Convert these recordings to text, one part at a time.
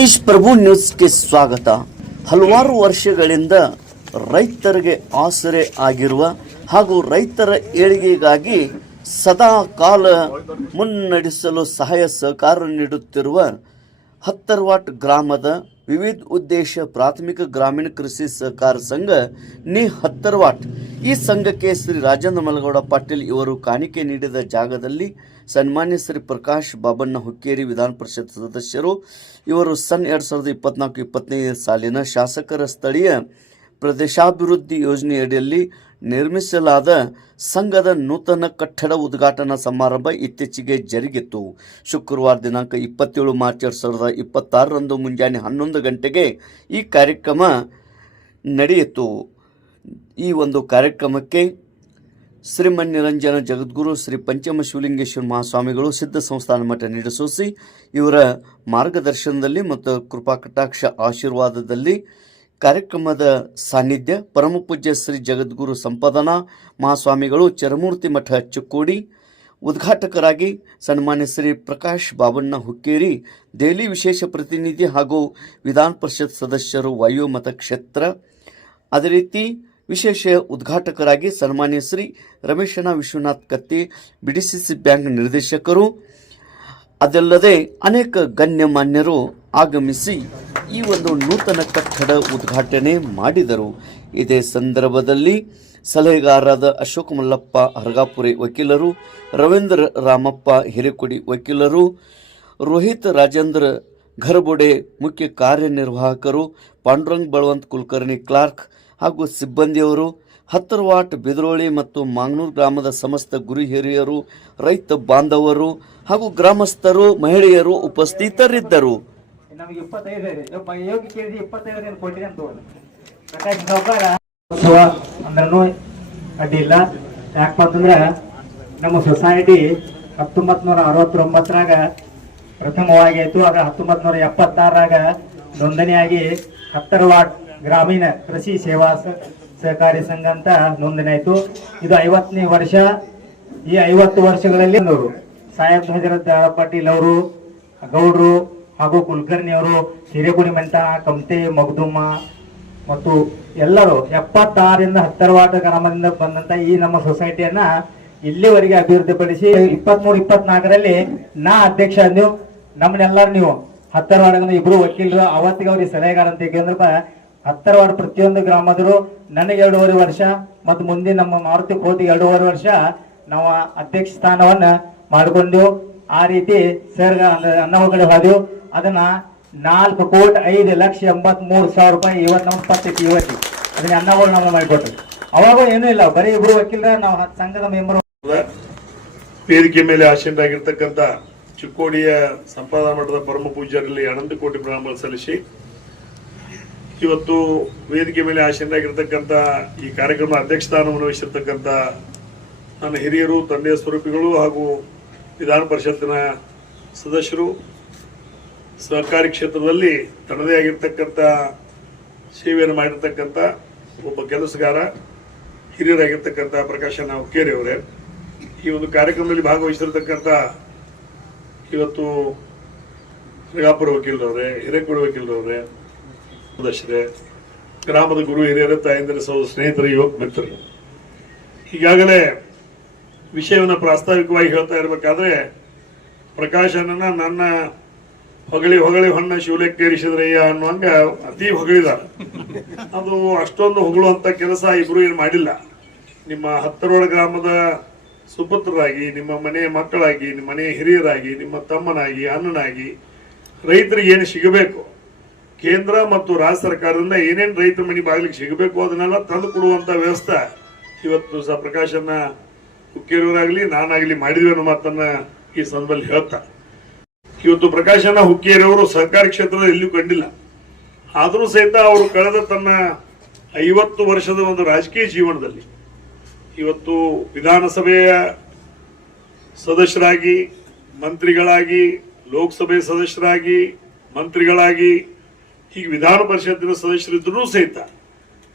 ಮಹೇಶ್ ಪ್ರಭು ನ್ಯೂಸ್ಗೆ ಸ್ವಾಗತ. ಹಲವಾರು ವರ್ಷಗಳಿಂದ ರೈತರಿಗೆ ಆಸರೆ ಆಗಿರುವ ಹಾಗೂ ರೈತರ ಏಳಿಗೆಗಾಗಿ ಸದಾ ಕಾಲ ಮುನ್ನಡೆಸಲು ಸಹಾಯ ಸಹಕಾರ ನೀಡುತ್ತಿರುವ ಹತ್ತರ್ವಾಟ್ ಗ್ರಾಮದ ವಿವಿಧ ಉದ್ದೇಶ ಪ್ರಾಥಮಿಕ ಗ್ರಾಮೀಣ ಕೃಷಿ ಸಹಕಾರ ಸಂಘ ನಿ ಹತ್ತರ್ವಾಟ್ ಈ ಸಂಘಕ್ಕೆ ಶ್ರೀ ರಾಜೇಂದ್ರ ಮಲಗೌಡ ಪಾಟೀಲ್ ಇವರು ಕಾಣಿಕೆ ನೀಡಿದ ಜಾಗದಲ್ಲಿ ಸನ್ಮಾನ್ಯ ಶ್ರೀ ಪ್ರಕಾಶ್ ಬಾಬಣ್ಣ ಹುಕ್ಕೇರಿ ವಿಧಾನ ಪರಿಷತ್ ಸದಸ್ಯರು ಇವರು ಸನ್ 2024-25 ಸಾಲಿನ ಶಾಸಕರ ಸ್ಥಳೀಯ ಪ್ರದೇಶಾಭಿವೃದ್ಧಿ ಯೋಜನೆಯಡಿಯಲ್ಲಿ ನಿರ್ಮಿಸಲಾದ ಸಂಘದ ನೂತನ ಕಟ್ಟಡ ಉದ್ಘಾಟನಾ ಸಮಾರಂಭ ಇತ್ತೀಚೆಗೆ ಜರುಗಿತು. ಶುಕ್ರವಾರ ದಿನಾಂಕ 27 ಮಾರ್ಚ್ 2026ರಂದು ಮುಂಜಾನೆ 11 ಗಂಟೆಗೆ ಈ ಕಾರ್ಯಕ್ರಮ ನಡೆಯಿತು. ಈ ಒಂದು ಕಾರ್ಯಕ್ರಮಕ್ಕೆ ಶ್ರೀಮನ್ನಿರಂಜನ ಜಗದ್ಗುರು ಶ್ರೀ ಪಂಚಮ ಶಿವಲಿಂಗೇಶ್ವರ ಮಹಾಸ್ವಾಮಿಗಳು ಸಿದ್ಧ ಸಂಸ್ಥಾನ ಮಠ ನಿಡಸೋಸಿ ಇವರ ಮಾರ್ಗದರ್ಶನದಲ್ಲಿ ಮತ್ತು ಕೃಪಾ ಕಟಾಕ್ಷ ಆಶೀರ್ವಾದದಲ್ಲಿ ಕಾರ್ಯಕ್ರಮದ ಸಾನ್ನಿಧ್ಯ ಪರಮಪೂಜ್ಯ ಶ್ರೀ ಜಗದ್ಗುರು ಸಂಪಾದನಾ ಮಹಾಸ್ವಾಮಿಗಳು ಚರಮೂರ್ತಿ ಮಠ ಚಿಕ್ಕೋಡಿ, ಉದ್ಘಾಟಕರಾಗಿ ಸನ್ಮಾನ್ಯ ಶ್ರೀ ಪ್ರಕಾಶ್ ಬಾಬಣ್ಣ ಹುಕ್ಕೇರಿ ದೆಹಲಿ ವಿಶೇಷ ಪ್ರತಿನಿಧಿ ಹಾಗೂ ವಿಧಾನ ಪರಿಷತ್ ಸದಸ್ಯರು ವಾಯು ಮತಕ್ಷೇತ್ರ, ಅದೇ ರೀತಿ ವಿಶೇಷ ಉದ್ಘಾಟಕರಾಗಿ ಸನ್ಮಾನ್ಯ ಶ್ರೀ ರಮೇಶನ ವಿಶ್ವನಾಥ್ ಕತ್ತಿ ಬಿಡಿಸಿಸಿ ಬ್ಯಾಂಕ್ ನಿರ್ದೇಶಕರು, ಅದಲ್ಲದೆ ಅನೇಕ ಗಣ್ಯಮಾನ್ಯರು ಆಗಮಿಸಿ ಈ ಒಂದು ನೂತನ ಕಟ್ಟಡ ಉದ್ಘಾಟನೆ ಮಾಡಿದರು. ಇದೇ ಸಂದರ್ಭದಲ್ಲಿ ಸಲಹೆಗಾರರಾದ ಅಶೋಕ್ ಮಲ್ಲಪ್ಪ ಹರಗಾಪುರಿ ವಕೀಲರು, ರವೀಂದ್ರ ರಾಮಪ್ಪ ಹಿರೇಕೊಡಿ ವಕೀಲರು, ರೋಹಿತ್ ರಾಜೇಂದ್ರ ಘರಬೋಡೆ ಮುಖ್ಯ ಕಾರ್ಯನಿರ್ವಾಹಕರು, ಪಾಂಡುರಂಗ್ ಬಳವಂತ್ ಕುಲಕರ್ಣಿ ಕ್ಲಾರ್ಕ್ ಹಾಗೂ ಸಿಬ್ಬಂದಿಯವರು, ಹತ್ತರ್ವಾಟ್ ಬಿದ್ರೋಳಿ ಮತ್ತು ಮಾಂಗ್ನೂರ್ ಗ್ರಾಮದ ಸಮಸ್ತ ಗುರು ಹಿರಿಯರು, ರೈತ ಬಾಂಧವರು ಹಾಗೂ ಗ್ರಾಮಸ್ಥರು, ಮಹಿಳೆಯರು ಉಪಸ್ಥಿತರಿದ್ದರು. ಅಡ್ಡಿಲ್ಲ. ಯಾಕಂತಂದ್ರೆ ನಮ್ಮ ಸೊಸೈಟಿ 1969ರಾಗ ಪ್ರಥಮವಾಗಿ ಆಯ್ತು. ಆಗ 1976ರಾಗ ನೋಂದಣಿಯಾಗಿ ಹತ್ತರ್ವಾಟ್ ಗ್ರಾಮೀಣ ಕೃಷಿ ಸೇವಾ ಸಹಕಾರಿ ಸಂಘ ಅಂತ ನೋಂದಣಿ ಆಯ್ತು. ಇದು 50ನೇ ವರ್ಷ. ಈ 50 ವರ್ಷಗಳಲ್ಲಿ ಸಾಹೇಬ್ ಹಜರತ್ ಪಾಟೀಲ್ ಅವರು, ಗೌಡ್ರು ಹಾಗೂ ಕುಲಕರ್ಣಿ ಅವರು, ಹಿರೇಗುಡಿ ಮೆಂಟ, ಕಮತೆ, ಮಗದುಮ್ಮ ಮತ್ತು ಎಲ್ಲರೂ 76ರಿಂದ ಹತ್ತರ್ವಾಟ್ ಗ್ರಾಮದಿಂದ ಬಂದಂತ ಈ ನಮ್ಮ ಸೊಸೈಟಿಯನ್ನ ಇಲ್ಲಿವರೆಗೆ ಅಭಿವೃದ್ಧಿಪಡಿಸಿ 23-24ರಲ್ಲಿ ನಾ ಅಧ್ಯಕ್ಷ ನೀವು ನಮ್ಮನ್ನೆಲ್ಲರೂ ನೀವು ಹತ್ತರ್ವಾಡ್ ಇಬ್ರು ವಕೀಲರು ಅವತ್ತಿಗೆ ಅವ್ರಿಗೆ ಸಲಹೆಗಾರ ಅಂತ ಏಕೆಂದ್ರಪ್ಪ ಹತ್ತರ್ವಾಡ್ ಪ್ರತಿಯೊಂದು ಗ್ರಾಮದರು ನನಗೆ 2.5 ವರ್ಷ ಮತ್ತು ಮುಂದೆ ನಮ್ಮ ಮಾರುತಿ ಕೋಟಿಗೆ 2.5 ವರ್ಷ ನಾವು ಅಧ್ಯಕ್ಷ ಸ್ಥಾನವನ್ನ ಮಾಡಿಕೊಂಡು ಆ ರೀತಿ ಸರ್ ಅನ್ನ ಹೊಗಡೆ ಹೋದೆವು. ಅದನ್ನ 4,05,83,000 ರೂಪಾಯಿ ಇವತ್ತು ನಮ್ಮ ಪತ್ರಿಕೆ ಇವತ್ತಿ ಅದನ್ನ ಅನ್ನಗಳು ನಾವು ಮಾಡಿಕೊಟ್ರಿ. ಅವಾಗ ಏನೂ ಇಲ್ಲ, ಬರೀ ಇಬ್ರು ವಕೀಲರ ನಾವು ಸಂಘದ ಮೆಂಬರ್. ವೇದಿಕೆ ಮೇಲೆ ಆಸೀನರಾಗಿರ್ತಕ್ಕಂಥ ಚಿಕ್ಕೋಡಿಯ ಸಂಪಾದನಾ ಮಠದ ಪರಮ ಪೂಜ್ಯರಲ್ಲಿ ಅನಂತ ಕೋಟಿ ಪ್ರಣಾಮಗಳು ಸಲ್ಲಿಸಿ, ಇವತ್ತು ವೇದಿಕೆ ಮೇಲೆ ಆಸೀನರಾಗಿರ್ತಕ್ಕಂಥ ಈ ಕಾರ್ಯಕ್ರಮ ಅಧ್ಯಕ್ಷ ಸ್ಥಾನವನ್ನು ವಹಿಸಿರ್ತಕ್ಕಂಥ ನನ್ನ ಹಿರಿಯರು, ತಂದೆಯ ಸ್ವರೂಪಿಗಳು ಹಾಗೂ ವಿಧಾನ ಪರಿಷತ್ತಿನ ಸದಸ್ಯರು, ಸಹಕಾರಿ ಕ್ಷೇತ್ರದಲ್ಲಿ ತನ್ನದೇ ಆಗಿರ್ತಕ್ಕಂಥ ಸೇವೆಯನ್ನು ಮಾಡಿರ್ತಕ್ಕಂಥ ಒಬ್ಬ ಕೆಲಸಗಾರ, ಹಿರಿಯರಾಗಿರ್ತಕ್ಕಂಥ ಪ್ರಕಾಶನ ಹುಕ್ಕೇರಿ ಅವರೇ, ಈ ಒಂದು ಕಾರ್ಯಕ್ರಮದಲ್ಲಿ ಭಾಗವಹಿಸಿರ್ತಕ್ಕಂಥ ಇವತ್ತು ಶ್ರೀಗಾಪುರ ವಕೀಲರವರೇ, ಹಿರೇಕೊಡಿ ವಕೀಲರವರೇ, ಸದಸ್ಯರೇ, ಗ್ರಾಮದ ಗುರು ಹಿರಿಯರ, ತಾಯಂದಿರ, ಸ್ನೇಹಿತರ, ಯುವಕ ಮಿತ್ರರು, ಈಗಾಗಲೇ ವಿಷಯವನ್ನು ಪ್ರಾಸ್ತಾವಿಕವಾಗಿ ಹೇಳ್ತಾ ಇರಬೇಕಾದ್ರೆ ಪ್ರಕಾಶನನ್ನ ನನ್ನ ಹೊಗಳಿ ಹೊನ್ನ ಶಿವಲೆಕ್ಕೇರಿಸಿದ್ರಯ್ಯ ಅನ್ನುವಂಗ ಅತಿ ಹೊಗಳಿದಾರೆ. ಅದು ಅಷ್ಟೊಂದು ಹೊಗಳುವಂತ ಕೆಲಸ ಇಬ್ರು ಏನು ಮಾಡಿಲ್ಲ. ನಿಮ್ಮ ಹತ್ತರ್ವಾಡ್ ಗ್ರಾಮದ ಸುಪುತ್ರರಾಗಿ, ನಿಮ್ಮ ಮನೆಯ ಮಕ್ಕಳಾಗಿ, ನಿಮ್ಮ ಮನೆಯ ಹಿರಿಯರಾಗಿ, ನಿಮ್ಮ ತಮ್ಮನಾಗಿ, ಅಣ್ಣನಾಗಿ ರೈತರಿಗೆ ಏನು ಸಿಗಬೇಕು, ಕೇಂದ್ರ ಮತ್ತು ರಾಜ್ಯ ಸರ್ಕಾರದಿಂದ ಏನೇನು ರೈತರ ಮನೆ ಬಾಗಿಲಿಗೆ ಸಿಗಬೇಕು ಅದನ್ನೆಲ್ಲ ತಂದು ಕೊಡುವಂತ ವ್ಯವಸ್ಥೆ ಇವತ್ತು ಸಹ ಪ್ರಕಾಶನ ಹುಕ್ಕೇರಿಯವರಾಗ್ಲಿ ನಾನಾಗ್ಲಿ ಮಾಡಿದ್ವಿ ಅನ್ನೋ ಮಾತನ್ನ ಈ ಸಂದರ್ಭದಲ್ಲಿ ಹೇಳ್ತಾ, ಇವತ್ತು ಪ್ರಕಾಶನ ಹುಕ್ಕೇರಿಯವರು ಸಹಕಾರಿ ಕ್ಷೇತ್ರದ ಎಲ್ಲೂ ಕಂಡಿಲ್ಲ. ಆದರೂ ಸಹಿತ ಅವರು ಕಳೆದ ತನ್ನ 50 ವರ್ಷದ ಒಂದು ರಾಜಕೀಯ ಜೀವನದಲ್ಲಿ ಇವತ್ತು ವಿಧಾನಸಭೆಯ ಸದಸ್ಯರಾಗಿ, ಮಂತ್ರಿಗಳಾಗಿ, ಲೋಕಸಭೆ ಸದಸ್ಯರಾಗಿ, ಮಂತ್ರಿಗಳಾಗಿ, ಹೀಗೆ ವಿಧಾನ ಪರಿಷತ್ತಿನ ಸದಸ್ಯರಿದ್ರೂ ಸಹಿತ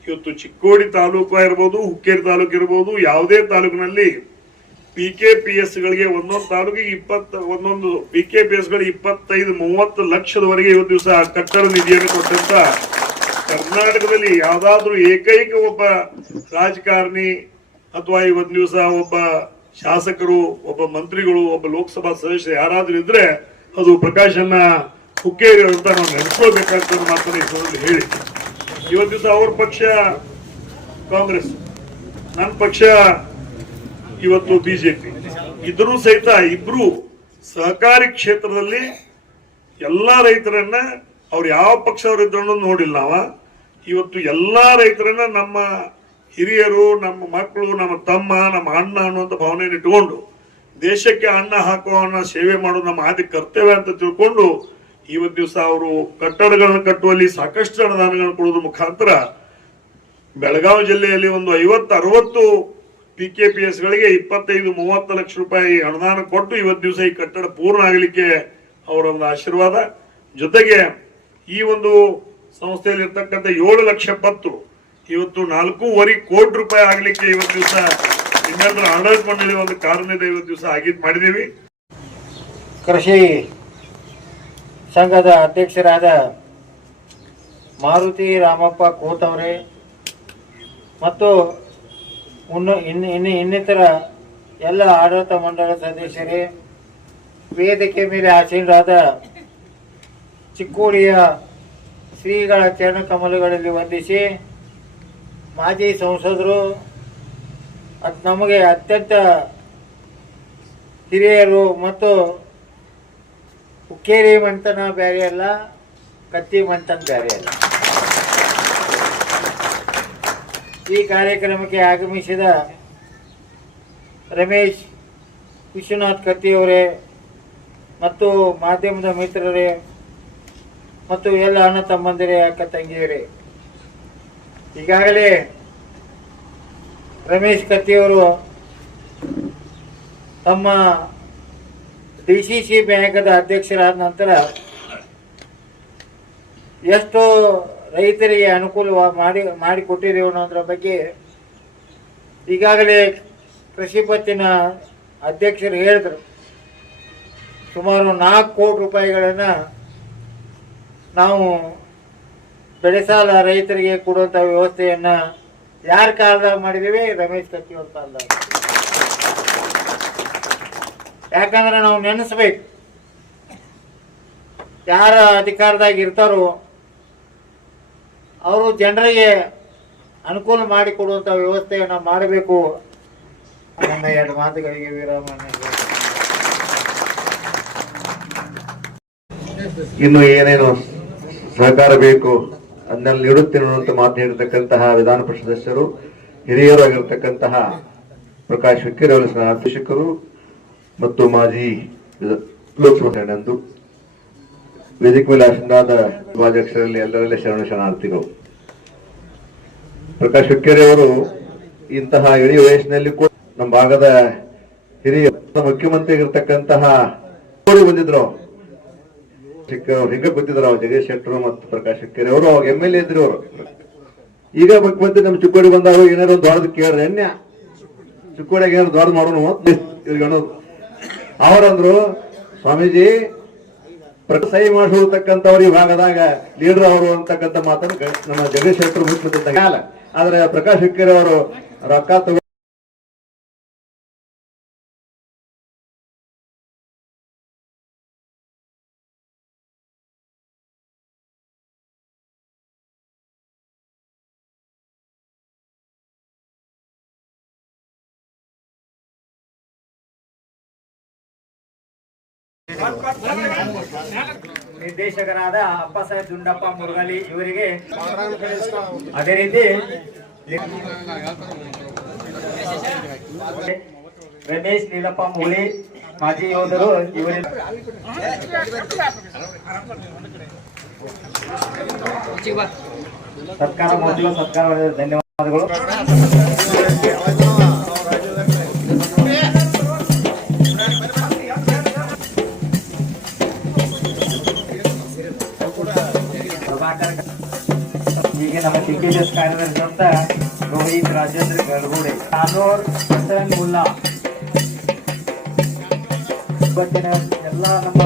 ಇವತ್ತು ಚಿಕ್ಕೋಡಿ ತಾಲೂಕು ಇರ್ಬೋದು, ಹುಕ್ಕೇರಿ ತಾಲೂಕು ಇರ್ಬೋದು, ಯಾವುದೇ ತಾಲೂಕಿನಲ್ಲಿ PKPS ಗಳಿಗೆ ಒಂದೊಂದು ತಾಲೂಕಿಗೆ ಒಂದೊಂದು PKPS ಗಳಿಗೆ 25-30 ಲಕ್ಷದವರೆಗೆ ಇವತ್ತು ದಿವಸ ಕಟ್ಟಡ ನಿಧಿಯನ್ನು ಕೊಟ್ಟಂತ ಕರ್ನಾಟಕದಲ್ಲಿ ಯಾವ್ದಾದ್ರು ಏಕೈಕ ಒಬ್ಬ ರಾಜಕಾರಣಿ ಅಥವಾ ಇವತ್ತು ದಿವಸ ಒಬ್ಬ ಶಾಸಕರು, ಒಬ್ಬ ಮಂತ್ರಿಗಳು, ಒಬ್ಬ ಲೋಕಸಭಾ ಸದಸ್ಯರು ಯಾರಾದ್ರೂ ಇದ್ರೆ ಅದು ಪ್ರಕಾಶನ ಹುಕ್ಕೇರಿ ಅಂತ ನಾವು ನೆನೆಸ್ಕೊಳ್ಬೇಕಾಗ್ತದೆ ಮಾತನ್ನ ಈ ಸಂದರ್ಭದಲ್ಲಿ ಹೇಳಿ. ಇವತ್ತು ದಿವಸ ಅವ್ರ ಪಕ್ಷ ಕಾಂಗ್ರೆಸ್, ನನ್ನ ಪಕ್ಷ ಇವತ್ತು ಬಿಜೆಪಿ ಇದ್ರೂ ಸಹಿತ ಇಬ್ರು ಸಹಕಾರಿ ಕ್ಷೇತ್ರದಲ್ಲಿ ಎಲ್ಲಾ ರೈತರನ್ನ ಅವ್ರು ಯಾವ ಪಕ್ಷದವರಿದ್ರು ನೋಡಿಲ್ಲ ನಾವ. ಇವತ್ತು ಎಲ್ಲಾ ರೈತರನ್ನ ನಮ್ಮ ಹಿರಿಯರು, ನಮ್ಮ ಮಕ್ಕಳು, ನಮ್ಮ ತಮ್ಮ, ನಮ್ಮ ಅಣ್ಣ ಅನ್ನುವಂಥ ಭಾವನೆಯನ್ನು ಇಟ್ಕೊಂಡು ದೇಶಕ್ಕೆ ಅನ್ನ ಹಾಕುವನ್ನ ಸೇವೆ ಮಾಡೋದು ನಮ್ಮ ಆದಿ ಕರ್ತವ್ಯ ಅಂತ ತಿಳ್ಕೊಂಡು ಇವತ್ತು ದಿವಸ ಅವರು ಕಟ್ಟಡಗಳನ್ನು ಕಟ್ಟುವಲ್ಲಿ ಸಾಕಷ್ಟು ಅನುದಾನಗಳನ್ನು ಕೊಡೋದ್ರ ಮುಖಾಂತರ ಬೆಳಗಾವಿ ಜಿಲ್ಲೆಯಲ್ಲಿ ಒಂದು 50-60 PKPS ಗಳಿಗೆ 25-30 ಲಕ್ಷ ರೂಪಾಯಿ ಅನುದಾನ ಕೊಟ್ಟು ಇವತ್ತು ದಿವಸ ಈ ಕಟ್ಟಡ ಪೂರ್ಣ ಆಗಲಿಕ್ಕೆ ಅವರ ಒಂದು ಆಶೀರ್ವಾದ. ಜೊತೆಗೆ ಈ ಒಂದು ಸಂಸ್ಥೆಯಲ್ಲಿ ಇರ್ತಕ್ಕಂಥ 7 ಲಕ್ಷ ಪತ್ತು ಇವತ್ತು 4.5 ಕೋಟಿ ರೂಪಾಯಿ ಆಗ್ಲಿಕ್ಕೆ ಇವತ್ತು ದಿವಸ ನಿಮ್ಮೆಲ್ಲರ ಆಡಳಿತ ಮಂಡಳಿ ಒಂದು ಕಾರಣದ ಇವತ್ತು ದಿವಸ ಮಾಡಿದೀವಿ. ಕೃಷಿ ಸಂಘದ ಅಧ್ಯಕ್ಷರಾದ ಮಾರುತಿ ರಾಮಪ್ಪ ಕೋತವರೆ ಮತ್ತು ಇನ್ನಿತರ ಎಲ್ಲ ಆಡಳಿತ ಮಂಡಳ ಸದಸ್ಯರೇ, ವೇದಿಕೆ ಮೇಲೆ ಆಸೀನರಾದ ಚಿಕ್ಕೋಡಿಯ ಶ್ರೀಗಳ ಚರಣ ಕಮಲಗಳಲ್ಲಿ ವಂದಿಸಿ, ಮಾಜಿ ಸಂಸದರು, ನಮಗೆ ಅತ್ಯಂತ ಹಿರಿಯರು ಮತ್ತು ಹುಕ್ಕೇರಿ ಮಂತನ ಬೇರೆ ಅಲ್ಲ, ಕತ್ತಿ ಮಂತನ ಬೇರೆ ಅಲ್ಲ. ಈ ಕಾರ್ಯಕ್ರಮಕ್ಕೆ ಆಗಮಿಸಿದ ರಮೇಶ್ ವಿಶ್ವನಾಥ್ ಕತ್ತಿಯವರೇ ಮತ್ತು ಮಾಧ್ಯಮದ ಮಿತ್ರರೇ ಮತ್ತು ಎಲ್ಲ ಅಣ್ಣ ತಮ್ಮಂದಿರೇ, ಅಕ್ಕ ತಂಗಿಯರೇ, ಈಗಾಗಲೇ ರಮೇಶ್ ಕತ್ತಿಯವರು ತಮ್ಮ DCC ಬ್ಯಾಂಕದ ಅಧ್ಯಕ್ಷರಾದ ನಂತರ ಎಷ್ಟು ರೈತರಿಗೆ ಅನುಕೂಲ ಮಾಡಿಕೊಟ್ಟಿದ್ದೇವೆ ಅನ್ನೋದ್ರ ಬಗ್ಗೆ ಈಗಾಗಲೇ ಕೃಷಿ ಪತ್ತಿನ ಅಧ್ಯಕ್ಷರು ಹೇಳಿದರು. ಸುಮಾರು 4 ಕೋಟಿ ರೂಪಾಯಿಗಳನ್ನು ನಾವು ಬೆಳೆ ಸಾಲ ರೈತರಿಗೆ ಕೊಡುವಂಥ ವ್ಯವಸ್ಥೆಯನ್ನು ಯಾರ ಕಾಲದಾಗ ಮಾಡಿದ್ದೀವಿ? ರಮೇಶ್ ಕತ್ತಿಯವ್ರ ಕಾಲದಾಗ. ಯಾಕಂದ್ರೆ ನಾವು ನೆನೆಸ್ಬೇಕು, ಯಾರ ಅಧಿಕಾರದಾಗ ಇರ್ತಾರೋ ಅವರು ಜನರಿಗೆ ಅನುಕೂಲ ಮಾಡಿಕೊಡುವಂಥ ವ್ಯವಸ್ಥೆಯನ್ನು ಮಾಡಬೇಕು. ನನ್ನ 2 ಮಾತುಗಳಿಗೆ ವಿರಾಮ. ಇನ್ನು ಏನೇನು ಸಹಕಾರ ಬೇಕು ಅದನ್ನೆಲ್ಲ ನೀಡುತ್ತೇನೆ ಅಂತ ಮಾತನಾಡಿರ್ತಕ್ಕಂತಹ ವಿಧಾನ ಪರಿಷತ್ ಸದಸ್ಯರು, ಹಿರಿಯರು ಆಗಿರ್ತಕ್ಕಂತಹ ಪ್ರಕಾಶ್ ಹುಕ್ಕೇರಿ ಅವರ ಅಧ್ಯಕ್ಷರು ಮತ್ತು ಮಾಜಿ ಲೋಕಸಭಾ ನಂದು ವೇದಿಕೆ ಮೇಲೆ ಆಸೀನರಾದ ಉಪಾಧ್ಯಕ್ಷರಲ್ಲಿ ಎಲ್ಲರಲ್ಲೇ ಶರಣಾರ್ಥಿಗಳು. ಪ್ರಕಾಶ್ ಹುಕ್ಕೇರಿ ಅವರು ಇಂತಹ ಇಳಿ ವಯಸ್ಸಿನಲ್ಲಿ ನಮ್ಮ ಭಾಗದ ಹಿರಿಯ ಮುಖ್ಯಮಂತ್ರಿ ಆಗಿರ್ತಕ್ಕಂತಹ ಬಂದಿದ್ರು, ಹಿಂಗ ಗೊತ್ತಿದ್ರು ಜಗದೀಶ್ ಶೆಟ್ಟರು ಮತ್ತು ಪ್ರಕಾಶ್ ಹುಕ್ಕೇರಿ ಅವರು. ಅವಾಗ MLA ಇದ್ರು ಅವರು. ಈಗ ಮುಖ್ಯಮಂತ್ರಿ ನಮ್ಮ ಚಿಕ್ಕೋಡಿ ಬಂದಾಗ ಏನಾರು ಒಂದು ದೊಡ್ಡದು ಕೇಳ್ರಿ ಅನ್ಯ ಚಿಕ್ಕೋಡಿಯಾಗ ಏನಾರು ದೊಡ್ಡ ಮಾಡೋಣ ಅನ್ನೋದು. ಅವರಂದ್ರು, ಸ್ವಾಮೀಜಿ ಸಹಿ ಮಾಡಿಸತಕ್ಕಂಥವ್ರು ಈ ಭಾಗದಾಗ ಲೀಡರ್ ಅವರು ಅಂತಕ್ಕಂಥ ಮಾತನ್ನು ನಮ್ಮ ಜಗದೀಶ್ ಶೆಟ್ಟರು ಮುಖ್ಯಮಂತ್ರಿ ಆದ್ರೆ ಪ್ರಕಾಶ್ ಹುಕ್ಕೇರಿ ಅವರು ರೊಕ್ಕ ತಗೋ ನಿರ್ದೇಶಕರಾದ ಅಪ್ಪಸಾಹೇಬ್ ದುಂಡಪ್ಪ ಮುರುಗಲಿ ಇವರಿಗೆ, ಅದೇ ರೀತಿ ರಮೇಶ್ ನೀಲಪ್ಪ ಮೂಳಿ ಮಾಜಿ ಯೋಧರು ಇವರಿಗೆ ಸತ್ಕಾರ ಮೊದಲು ಸತ್ಕಾರ ಧನ್ಯವಾದಗಳು. ಹೀಗೆ ನಮ್ಮ TKS ಕಾರ್ಯದರ್ಶಿ ಅಂತ ರೋಹಿತ್ ರಾಜೇಂದ್ರ ಗರ್ಗೋಡೆ, ತಾನೂರ್ ಹಸನ್ ಮುಲ್ಲಾ, ಇವತ್ತಿನ ಎಲ್ಲ ನಮ್ಮ